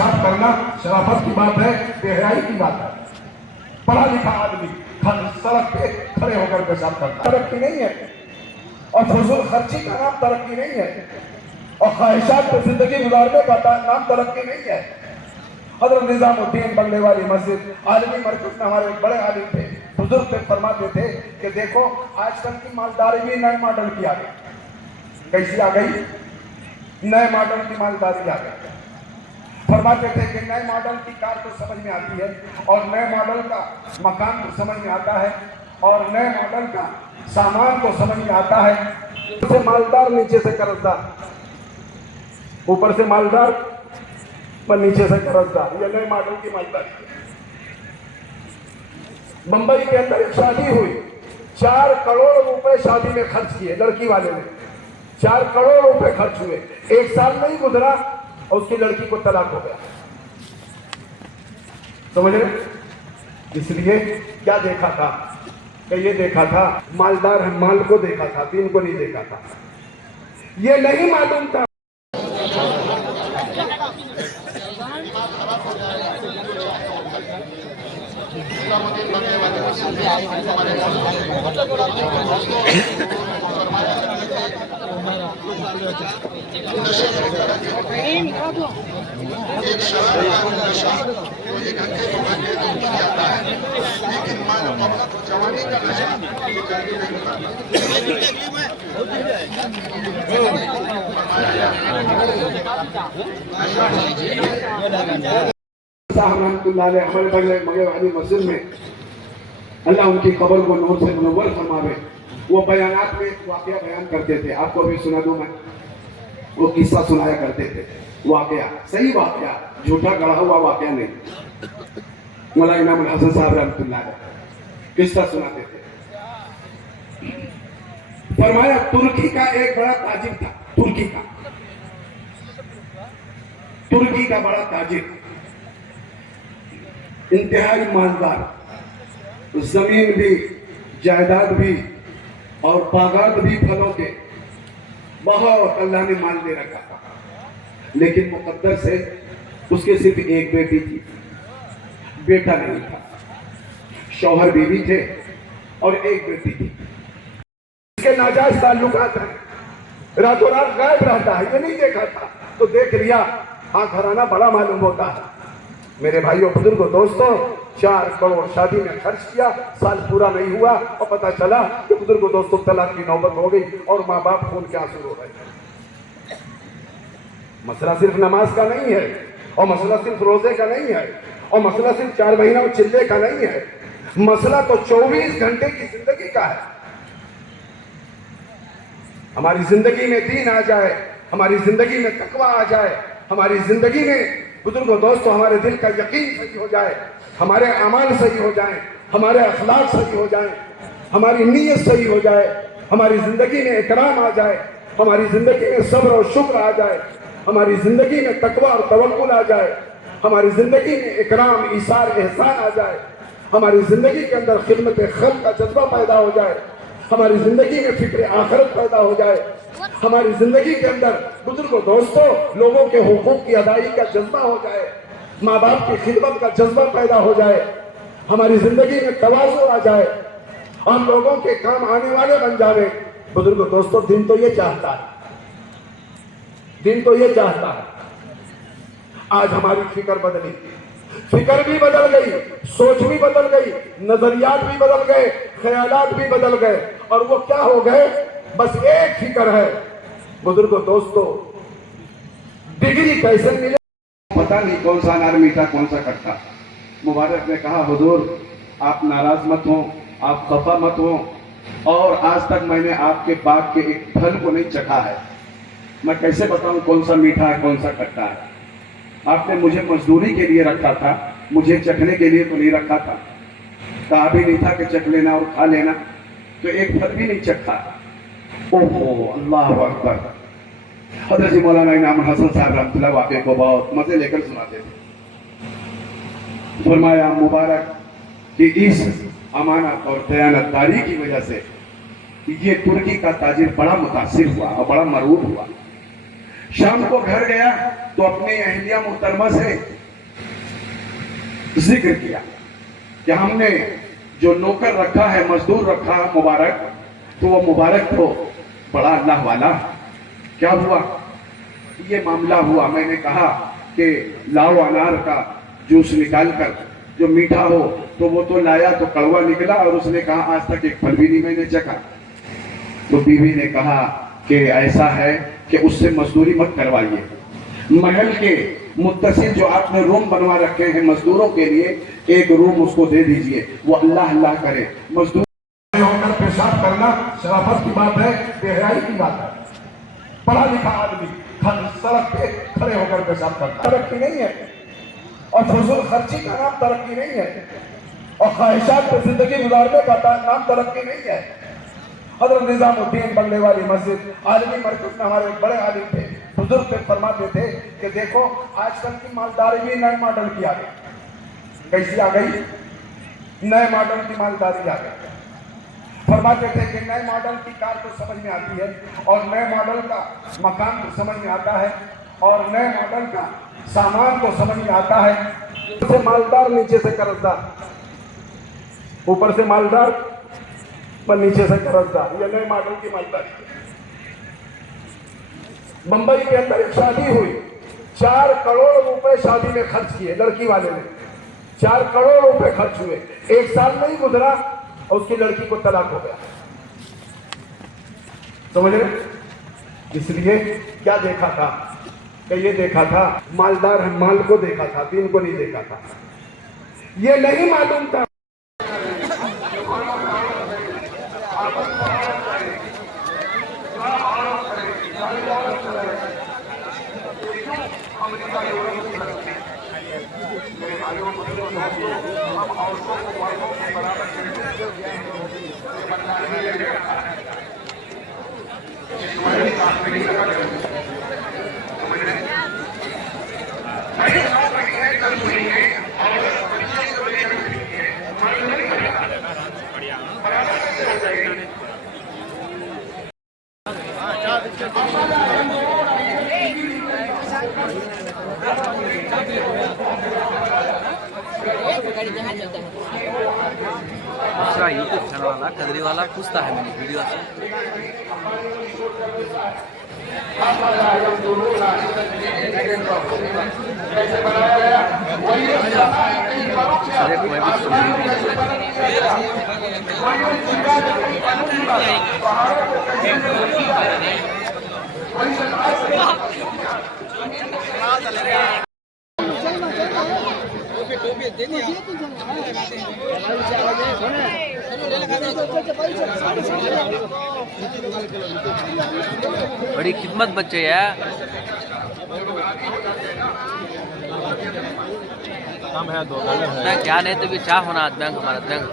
पेशाब करना शराफत की बात है, बेहयाई की बात है। पढ़ा लिखा आदमी सड़क पे खड़े होकर पेशाब करता, तरक्की नहीं है। और फजूल खर्ची का नाम तरक्की नहीं है, और ख्वाहिशात पे जिंदगी गुजारने का नाम तरक्की नहीं है। हज़रत निजामुद्दीन बंगले वाली मस्जिद आलमी मरकज में हमारे एक बड़े आलिम थे, बुजुर्ग पे फरमाते थे कि देखो आजकल की मालदारी भी नए मॉडल की आ गई। कैसी आ गई? नए मॉडल की मालदारी आ गई। फरमाते थे कि नए मॉडल की कार तो समझ में आती है, और नए मॉडल का मकान तो समझ में आता है, और नए मॉडल का सामान तो समझ में आता है। ऊपर से मालदार, नीचे से कर्जदार, ऊपर से मालदार पर नीचे से कर्जदार, ये नए मॉडल की मालदारी। मुंबई के अंदर एक शादी हुई, 4 करोड़ रुपए शादी में खर्च किए लड़की वाले ने। 4 करोड़ रुपए खर्च हुए, 1 साल नहीं गुजरा और उसकी लड़की को तलाक हो गया। समझ रहे? इसलिए क्या देखा था कि ये देखा था मालदार है, माल को देखा था, दीन को नहीं देखा था। ये नहीं मालूम था हमारे बगले मगे वाली मस्जिद में, अल्लाह उनकी कब्र को नूर से मुनव्वर फरमावे। वो बयानात में एक वाकया बयान करते थे, आपको अभी सुना दूं मैं। वो किस्सा सुनाया करते थे, वाकया सही वाकया, झूठा गढ़ा हुआ वाकया नहीं। मौलाना इमाम हसन साहब रहमतुल्लाह अलैह किस्सा सुनाते थे। फरमाया तुर्की का एक बड़ा ताजिर था, तुर्की का बड़ा ताजिर, इंतहाई मालदार, जमीन भी, जायदाद भी और बागात भी फलों के बहुत अल्लाह ने माल दे रखा था। लेकिन मुकद्दर से उसके सिर्फ एक बेटी थी, बेटा नहीं था। शौहर बीवी थे और एक बेटी थी। इसके नाजायज ताल्लुकात हैं, रातों रात गायब रहता है, ये नहीं देखा था तो देख लिया, हाँ घराना बड़ा मालूम होता है। मेरे भाइयों बुजुर्गों दोस्तों, 4 करोड़ शादी में खर्च किया, साल पूरा नहीं हुआ और पता चला कि बुजुर्गों दोस्तों तलाक की नौबत हो गई और माँ बाप खून के आंसू रो रहे। मसला सिर्फ नमाज का नहीं है, और मसला सिर्फ रोजे का नहीं है, और मसला सिर्फ 4 महीना और चिल्ले का नहीं है। मसला तो 24 घंटे की जिंदगी का है। हमारी जिंदगी में दीन आ जाए, हमारी जिंदगी में तकवा आ जाए, हमारी जिंदगी में बुजुर्गों दोस्तों हमारे दिल का यकीन सही हो जाए, हमारे अमाल सही हो जाए, हमारे अखलाक सही हो जाए, हमारी नीयत सही हो जाए, हमारी जिंदगी में इकराम आ जाए, हमारी जिंदगी में सब्र और शुक्र आ जाए, हमारी जिंदगी में तकवा और तवक्कुल आ जाए, हमारी जिंदगी में इकराम, ईसार, एहसान आ जाए, हमारी जिंदगी के अंदर खिदमत खल्क का जज्बा पैदा हो जाए, हमारी जिंदगी में फिक्र आखिरत पैदा हो जाए, हमारी जिंदगी के अंदर बुजुर्गों दोस्तों लोगों के हुकूक की अदायगी का जज्बा हो जाए, माँ बाप की खिदमत का जज्बा पैदा हो जाए, हमारी जिंदगी में तवाज़ु आ जाए, हम लोगों के काम आने वाले बन जाए। बुजुर्गों दोस्तों दिन तो ये चाहता है, दिन तो ये चाहता है। आज हमारी फिक्र बदली, फिक्र भी बदल गई, सोच भी बदल गई, नजरियात भी बदल गए, ख्यालात भी बदल गए, और वो क्या हो गए, बस एक फिक्र है बुजुर्गों दोस्तों, डिग्री कैसे मिले पता नहीं, कौन सा अनार मीठा कौन सा खट्टा। मुबारक ने कहा हुजूर आप नाराज मत हो, आप खफा मत हो, और आज तक मैंने आपके बाग के एक फल को नहीं चखा है, मैं कैसे बताऊं कौन सा मीठा है कौन सा खट्टा है। आपने मुझे मजदूरी के लिए रखा था, मुझे चखने के लिए तो नहीं रखा था। कहा भी नहीं था कि चख लेना और खा लेना, तो एक फल भी नहीं चखा। ओहो अल्लाह अकबर। हज़रत मौलाना इमाम हसन साहब रहमतुल्लाह वाक़े को बहुत मजे लेकर सुनाते थे। फरमाया मुबारक कि इस अमानत और दयानतदारी की वजह से ये तुर्की का ताजिर बड़ा मुतासिर हुआ और बड़ा मरूब हुआ। शाम को घर गया, تو اپنی اہلیہ محترمہ سے ذکر کیا کہ ہم نے جو نوکر رکھا ہے، مزدور رکھا ہے مبارک، تو وہ مبارک تو بڑا اللہ والا. کیا ہوا؟ یہ معاملہ ہوا. میں نے کہا کہ لاؤ انار کا جوس نکال کر، جو میٹھا ہو. تو وہ تو لایا تو کڑوا نکلا، اور اس نے کہا آج تک ایک پھل بھی نہیں میں نے چکھا. تو بیوی نے کہا کہ ایسا ہے کہ اس سے مزدوری مت کروائیے. محل کے متصل جو آپ نے روم بنوا رکھے ہیں مزدوروں کے لیے، ایک روم اس کو دے دیجئے، وہ اللہ اللہ کرے. مزدور ہو کر پیشاب کرنا شرافت کی بات ہے، بے حیائی کی بات ہے. پڑھا لکھا آدمی سڑک پہ کھڑے ہو کر پیشاب کرتا ترقی نہیں ہے، اور فضول خرچی کا نام ترقی نہیں ہے، اور خواہشات پہ زندگی گزارنے کا نام ترقی نہیں ہے. حضرت نظام الدین بنگلے والی مسجد عالمی مرکز میں ہمارے ایک بڑے عالم تھے، بزرگ پہ فرماتے تھے کہ دیکھو آج کل کی مالداری بھی نئے ماڈل کی آ گئی. کیسی آ گئی؟ نئے ماڈل کی مالداری آ گئی. فرماتے تھے کہ نئے ماڈل کی کار تو سمجھ میں آتی ہے، اور نئے ماڈل کا مکان تو سمجھ میں آتا ہے، اور نئے ماڈل کا سامان تو سمجھ میں آتا ہے. سے مالدار نیچے سے قرضدار، اوپر سے مالدار پر نیچے سے قرضدار. یہ نئے ماڈل کی مالداری. بمبئی کے اندر ایک شادی ہوئی، 4 کروڑ روپے شادی میں خرچ کیے. لڑکی والے نے 4 کروڑ روپے خرچ ہوئے. 1 سال نہیں گزرا اور اس کی لڑکی کو طلاق ہو گیا. سمجھ رہے؟ اس لیے کیا دیکھا تھا؟ کہ یہ دیکھا تھا مالدار مال کو دیکھا تھا، دین کو نہیں دیکھا تھا. یہ نہیں معلوم تھا दूसरा यूट्यूब चैनल वाला कदरी वाला पूछता है मेरी वीडियो से. अरे कोई बड़ी खिदमत बच्चे यार. क्या नहीं तो भी चाह होना बैंक हमारा बैंक.